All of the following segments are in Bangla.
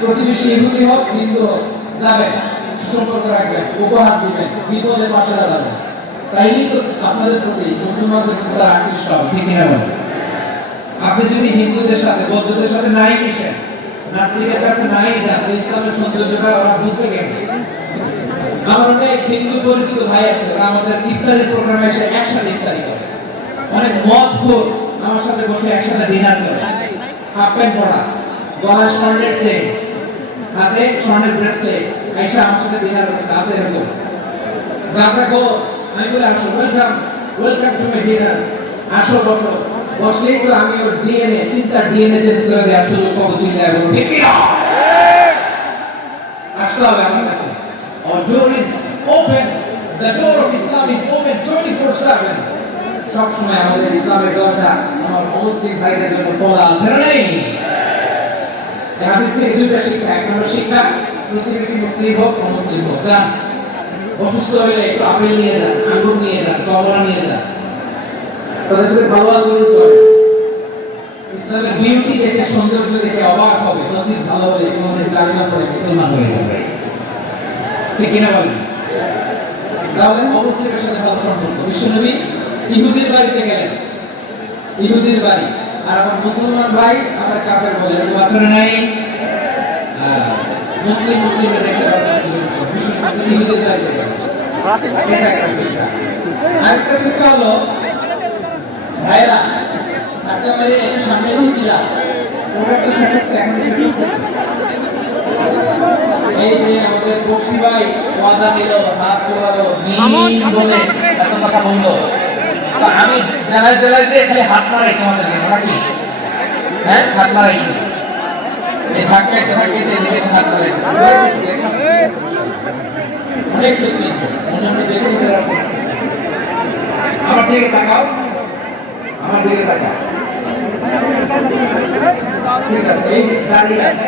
প্রতিবেশী ইহুদি হোক হিন্দু হোক যাবেন, সম্পর্ক রাখবেন, উপহার দিবেন, বিপদে পাশে দাঁড়াবেন। তাইলেই তো আপনাদের প্রতি মুসলমানদের প্রতি তারা আকৃষ্ট হবে, ঠিক কিনা বলেন? আপনি যদি হিন্দুদের সাথে বৌদ্ধদের সাথে নাই মিশেন, নাস্তিকের কাছে নাই যান, ইসলামের সৌন্দর্যটা ওরা বুঝবে কেমন? আমার অনেক হিন্দু পরিচিত ভাই আছে, ওরা আমাদের ইফতারি প্রোগ্রামে এসে একসাথে ইফতারি করে। অনেক মদ খোর আমার সাথে বসে একসাথে ডিনার করে, হাফ প্যান্ট পরা, গলায় স্বর্ণের চেন, হাতে স্বর্ণের ব্রেসলেট, আইসা আমার সাথে ডিনার করছে, আছে এরকম। গাছা গো, আমি বলে আসো, welcome welcome to my dinner, আসো বসো। বসলেই তো আমি ওর ডিএনএ, চিন্তার ডিএনএ চেঞ্জ করে দিয়ে আসলে কত চিন্তা এবং ঠিক না আসলে হবে আমার কাছে। Our door is open. The door of Islam is open 24/7. সব সময় আমাদের ইসলামের দরজা আমার মুসলিম ভাইদের জন্য খোলা আছে না নেই? হাদিস থেকে দুইটা শিক্ষা, এক নম্বর শিক্ষা, প্রতিবেশী মুসলিম হোক অমুসলিম হোক, যান অসুস্থ হলে একটু আপেল নিয়ে যান, আঙ্গুর নিয়ে যান, কমলা নিয়ে যান, তাদের সাথে ভালো আচরণ করে। ইসলামের বিউটি দেখে, সৌন্দর্য দেখে অবাক হবে, নসিব ভালো হলে কোনদিন কালিমা পড়ে মুসলমান হয়ে যাবে, ঠিক কিনা বলেন? তাহলে অমুসলিমের সাথে ভালো সম্পর্ক। বিশ্বনবী ইহুদির বাড়িতে গেলেন, ইহুদির বাড়ি, আর আমার মুসলমান ভাই আমার কাফের বলে বাসনা নাই। মুসলিম মুসলিমরা দেখতে পাচ্ছেন, ইহুদির বাড়িতে গেলেন। এটা একটা শিক্ষা। আরেকটা শিক্ষা হলো, ভাইরা ধাক্কা মেরে এসে সামনে এসে দিলা, ওটা একটু শেষ হচ্ছে, এখন এই যে আমাদের বক্সি ভাই ওয়াদা নিল, হাত তোলালো, বলে এত কথা বললো, আমি জেলায় জেলায় যে খালি হাত মারাই তোমাদের নাকি? হ্যাঁ, হাত মারাই, এই ধাক্কাইতে ধাক্কাইতে এদিকে এসে হাত মারাই অনেক সুস্থ। আমার দিকে তাকাও, আমার দিকে তাকাও, ঠিক আছে? এই দাঁড়িয়ে আছে,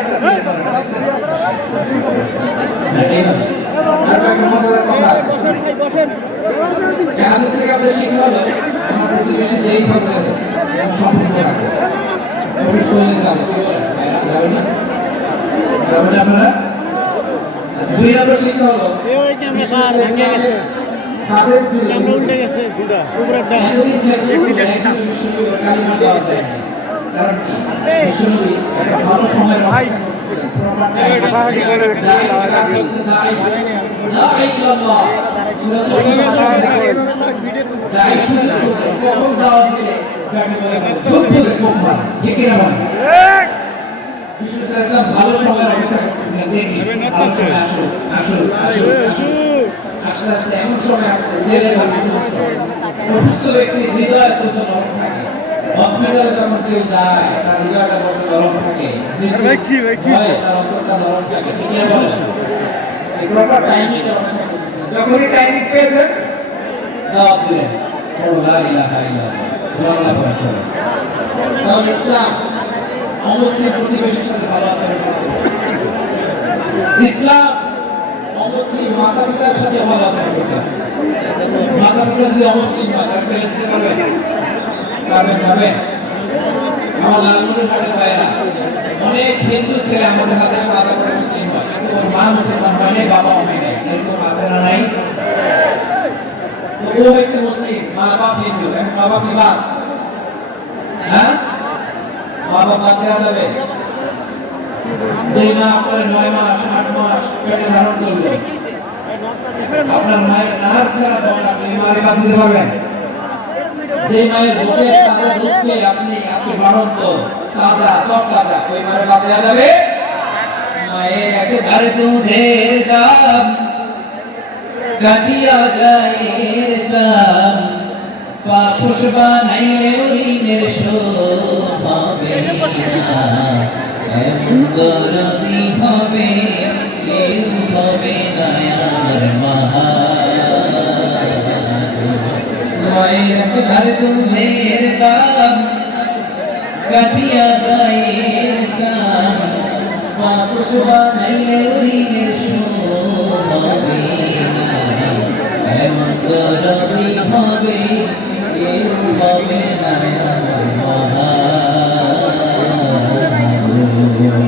মজাদার কথা শিখতে হলো, আমার প্রতিবেশী যেই ধরনের সম্পর্ক রাখে, অসুস্থ হয়ে যাবে, যাবে না? যাবে না আপনারা? দুই নম্বর শিক্ষা হলো, কারণ কি বিশ্বনবী একটা ভালো সময় ভালো সময় অপেক্ষা করতেছিলেন, দেখি আস্তে আস্তে এমন সময় আসছে জেলে অসুস্থ ব্যক্তির হৃদয় পর্যন্ত নরম থাকে। হসপিটালে যখন কেউ যায় তার হৃদয়টা পর্যন্ত নরম থাকে, যখনই টাইমিং পেয়েছেন দাওয়াত দিলেন, কারণ ইসলাম অমুসলিম প্রতিবেশীর সাথে ভালো আচরণ করে। ইসলাম অমুসলিম মাতা পিতার সাথে ভালো আচরণ করতে হবে। মাতা পিতা যদি অমুসলিম হয় তার ফেলে দিতে পারবেন? পারবেন? আমার লালমনির হাটের ভাইয়েরা, অনেক হিন্দু ছেলে আমাদের হাতে সাদা করে মুসলিম হয়, কিন্তু ওর মা মুসলমান হয় নাই, বাবা হয় নাই, এরকম আছে না নাই? ও হয়েছে মুসলিম, মা বাপ হিন্দু, এখন মা বাপ কি বাদ? হ্যাঁ, মা বাপ বাদ দেওয়া যাবে? যে মা আপনার 9 মাস 8 মাস পেটে ধারণ করবে, আপনার মায়ের নার ছাড়া তখন আপনি মারে বাদ দিতে পারবেন? যে মায়ের বুকের তাজা দুধকে আপনি আজকে বাড়ন্ত তাজা তরতাজা, ওই মারে বাদ দেওয়া যাবে? মায়ের একেবারে দুধের দাম কাটিয়া গায়ের চাম, পাপুষ বানাইলে ঋণের শোধ হবে না, এমন দরদি হবে কেউ হবে দয়ার মহা। মায়ের একেবারে দুধের দাম কাটিয়া গায়ের চাম, পাপুষ বানাইলে ঋণের শোধ হবে না, এমন দরদি হবে কেউ হবে দয়ার মহা।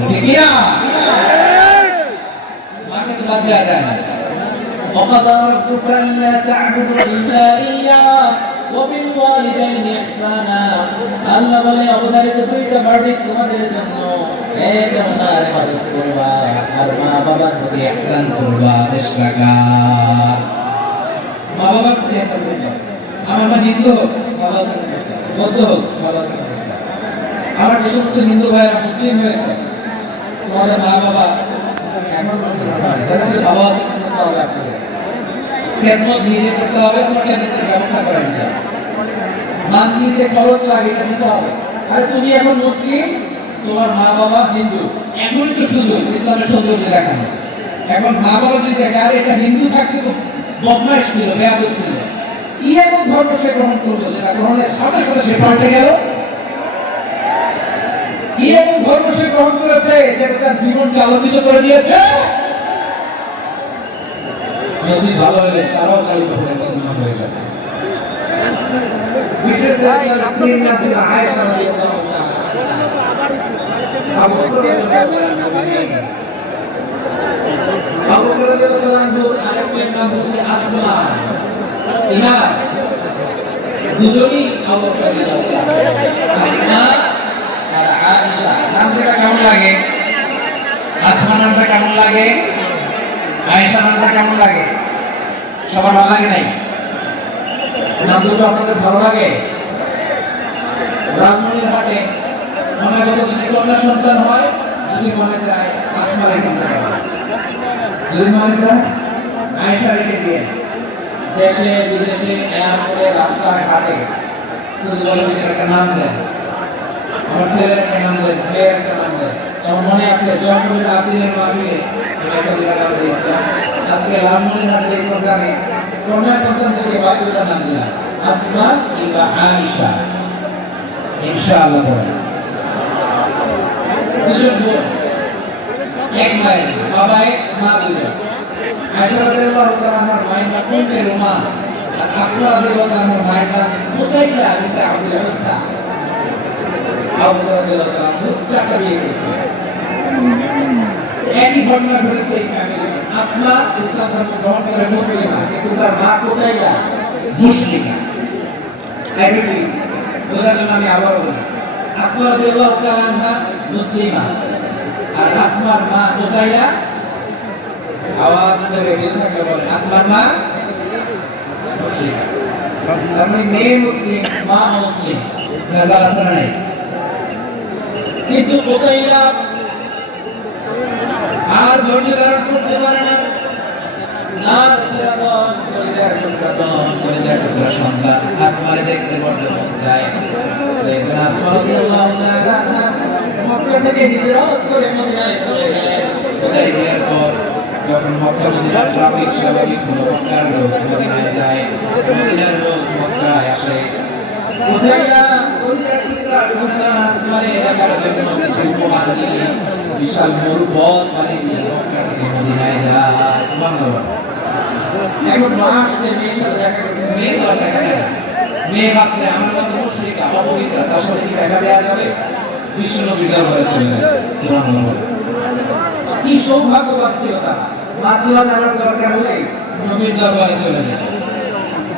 ঠিক না? দেওয়া যায় না। وقضى ربك ألا تعبدوا إلا إياه وبالوالدين إحسانا আল্লাহ বলে অবধারিত দুইটা ভার্ডিক তোমাদের জন্য, এক আল্লাহর ইবাদত করবা আর মা বাবার প্রতি ইহসান করবা, আদেশ রাখা। মা বাবার প্রতি ইহসান করবা। আমার মা হিন্দু হোক ভালো আচরণ করতে হবে, বৌদ্ধ হোক ভালো আচরণ করতে হবে। আমার যে সমস্ত হিন্দু ভাইয়েরা মুসলিম হয়েছে, তোমাদের মা বাবা এখন মুসলিম হয়, তাদের সাথে ভালো আচরণ করতে হবে। আপনাদের খেদমত নিজে করতে হবে, তোমার খেদমতের ব্যবস্থা করে দিতে হবে। মান্থলি যে খরচ লাগে এটা দিতে হবে। আরে তুমি এখন মুসলিম, তোমার মা বাবা হিন্দু, এমন তো সুযোগ ইসলামের সৌন্দর্য দেখানো। এখন মা বাবা যদি দেখে আর এটা হিন্দু থাকতে তো বদমাইশ ছিল, বেয়াদব ছিল, কি এমন ধর্ম সে গ্রহণ করলো যেটা গ্রহণের সাথে সাথে সে পাল্টে গেল? কি এমন ধর্ম সে গ্রহণ করেছে যেটা তার জীবনকে আলোকিত করে দিয়েছে? নসিব ভালো হলে তারাও কালী বাবা মুসলমান হয়ে যাবে। বিশেষ স্ত্রীর নাম ছিল আয়েশা রাদিয়াল্লাহু তাআলা। আবু বকর রাদিয়াল্লাহু আনহু আরেকটা নাম হচ্ছে আসমা। ইনা দুজনই আবু বকর রাদিয়াল্লাহু তাআলা। আসমা আর আয়েশা নামটা কেমন লাগে? আসমা নামটা কেমন লাগে? আয়েশা নামটা কেমন লাগে? সবার ভালো লাগে নাই? নাম দুটো আপনাদের ভালো লাগে? রাজমনির হাটে অনাগত যদি কন্যা সন্তান হয়, যদি মনে চায় আসমা রেখে দিতে পারে, যদি মনে চায় আয়েশা রেখে দিয়ে দেশে বিদেশে এয়ারপোর্টে রাস্তায় ঘাটে শুধু বলে একটা নাম দেন, আমার ছেলের একটা নাম দেন, মেয়ের একটা নাম দেন। আমার মনে আছে যশোরের আদিনের মাহফিলে একটা দুটা নাম দিয়েছিলাম। আজকে লালমনির হাটের এই প্রোগ্রামে কন্যা সন্তান থেকে বাকিটা নাম দিলাম, আসমা কিংবা আয়েশা। ইনশাআল্লাহ পড়ে দুজন বোন, এক মায়ের, বাবা এক, মা দুজন। আয়েশা রাদিয়াল্লাহু তাআলা আমার মায়ের নাম উম্মে রুমা, আর আসমা রাদিয়াল্লাহু তাআলা আমার মায়ের নাম মুতাইলা বিনতে আব্দুল উজ্জা। আবু বকর রাদিয়াল্লাহু তাআলা চারটা বিয়ে করেছে। একই ঘটনা ঘটেছে এই ফ্যামিলিতে। আসমা ইসলাম ধর্ম গ্রহণ করে মুসলিমা, কিন্তু তার মা মুতাইলা মুশরিকা। একই বোঝার জন্য আমি আবারও বলি, আসমা রাদিয়াল্লাহু তাআলা মুসলিমা আর আসমার মা মুতাইলা। আওয়াজ করে বের থাকলে বলে আসমার মা মুশরিকা। তার মানে মেয়ে মুসলিম, মা মুসলিম, রাজা আসরা নাই। কিন্তু মুতাইলা আর ধৈর্য ধারণ করতে পারে না। সন্তান আসমারে দেখতে বড্ড মন চায়। সাইয়েদনা আসমা রাদিয়াল্লাহু তাআলা মক্কা থেকে হিজরত করে মদিনায় চলে গেলেন। হুদায়বিয়ার পর যখন মক্কা মদিনার ট্রাফিক স্বাভাবিক হলো, মক্কার লোক মদিনায় যায়, মদিনার লোক মক্কায় আসে। মুতাইলা ওই টুকরা সন্তান আসমারে দেখার জন্য কিছু উপহার নিয়ে বিশাল মরুপথ পাড়ি দিয়ে মক্কা থেকে মদিনায় যায়। সুবহানাল্লাহ। এখন মা আসছে, মেয়ের সাথে দেখা করতে, মেয়ে তো আর দেখা দেয় না। মেয়ে ভাবছে আমার মতো মুশরিকা অপবিত্র, তার সাথে কি দেখা দেওয়া যাবে? বিশ্ব নবীর দরবারে চলে গেল। সুবহানাল্লাহ। কি সৌভাগ্যবান ছিল তারা, মাসলা জানার দরকার হলে নবীর দরবারে চলে যেত।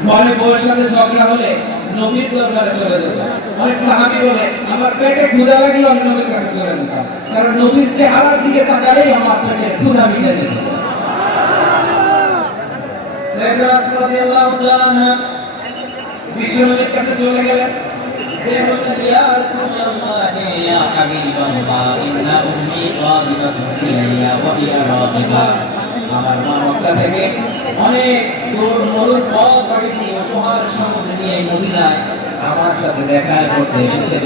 পরে বউয়ের সাথে ঝগড়া হলে নবীর দরবারে চলে যেত। অনেক সাহাবী বলে আমার পেটে ক্ষুধা লাগলো আমি নবীর কাছে চলে যেতাম, কারণ নবীর চেহারার দিকে তাকালেই আমার পেটে ক্ষুধা মিটে যেত। সাইয়েদনা আসমা রাদিয়াল্লাহু তাআলা বিশ্বনবীর কাছে চলে গেলেন, যে বললেন ইয়া রাসূলুল্লাহ ইয়া হাবিবাল্লাহ ইন্না উম্মি গাদিবাতুন ইলাইয়া ওয়া ইয়া রাগিবা। আমার মা মক্কা থেকে অনেক দূর মরুর পথ পাড়ি দিয়ে উপহার সামগ্রী নিয়ে মদিনায় আমার সাথে দেখা করতে এসেছে।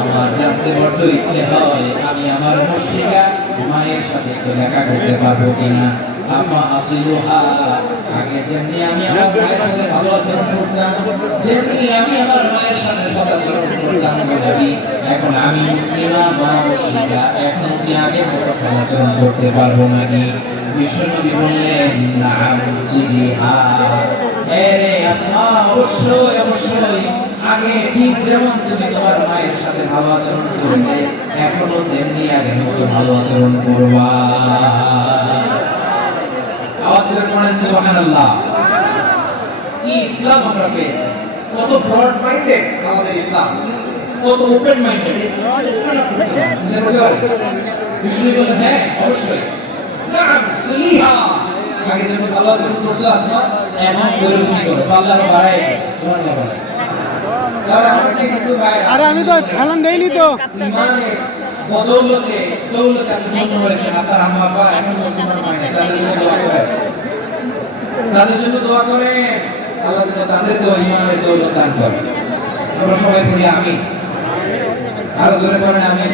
আমার জানতে বড্ড ইচ্ছে হয় আমি আমার মুশরিকা মায়ের সাথে একটু দেখা করতে পারবো কিনা। আপা আসিলুহা, আগে যেমনি আমি আমার মায়ের সাথে ভালো আচরণ করতাম, যেমনি আমি আমার মায়ের সাথে সদাচরণ করতাম নবী, এখন আমি মুসলিমা মা মুশরিকা, এখন কি আগের মতো সদাচরণ করতে পারবো নাকি? বিশ্বনবী বললেন নাম সিরিহা, এরে আসমা অবশ্যই অবশ্যই আগে ঠিক যেমন তুমি তোমার মায়ের সাথে ভালো আচরণ করবে, এখনো তেমনি আগের মতো ভালো আচরণ করবা। পড়েন সুবহানাল্লাহ। কি ইসলাম আমরা পেয়েছি, কত ব্রড মাইন্ডেড আমাদের ইসলাম, কত ওপেন মাইন্ডেড ইসলাম। বিষ্ণু বলেন হ্যাঁ অবশ্যই, নাম সুলিহা আগে যখন আল্লাহ যখন করছে আসমান এমন গরু কি করে আল্লাহ বাড়ায় সুবহানাল্লাহ বলে। তাহলে আমরা কি কিন্তু বাইরে আরে আমি তো হেলান দেইনি তো ইমানের বদৌলতে দৌলতে আপনি মনে হয়েছেন আপনার আম্মা আব্বা এখন মুসলমান হয় না, তাদের জন্য দোয়া করেন, তাদের জন্য দোয়া করেন আল্লাহ যেন তাদেরকেও ইমানের দৌলত দান করে। আমরা সবাই পড়ি আমিন, আরো জোরে পড়েন আমিন।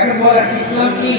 এখন বলেন ইসলাম কি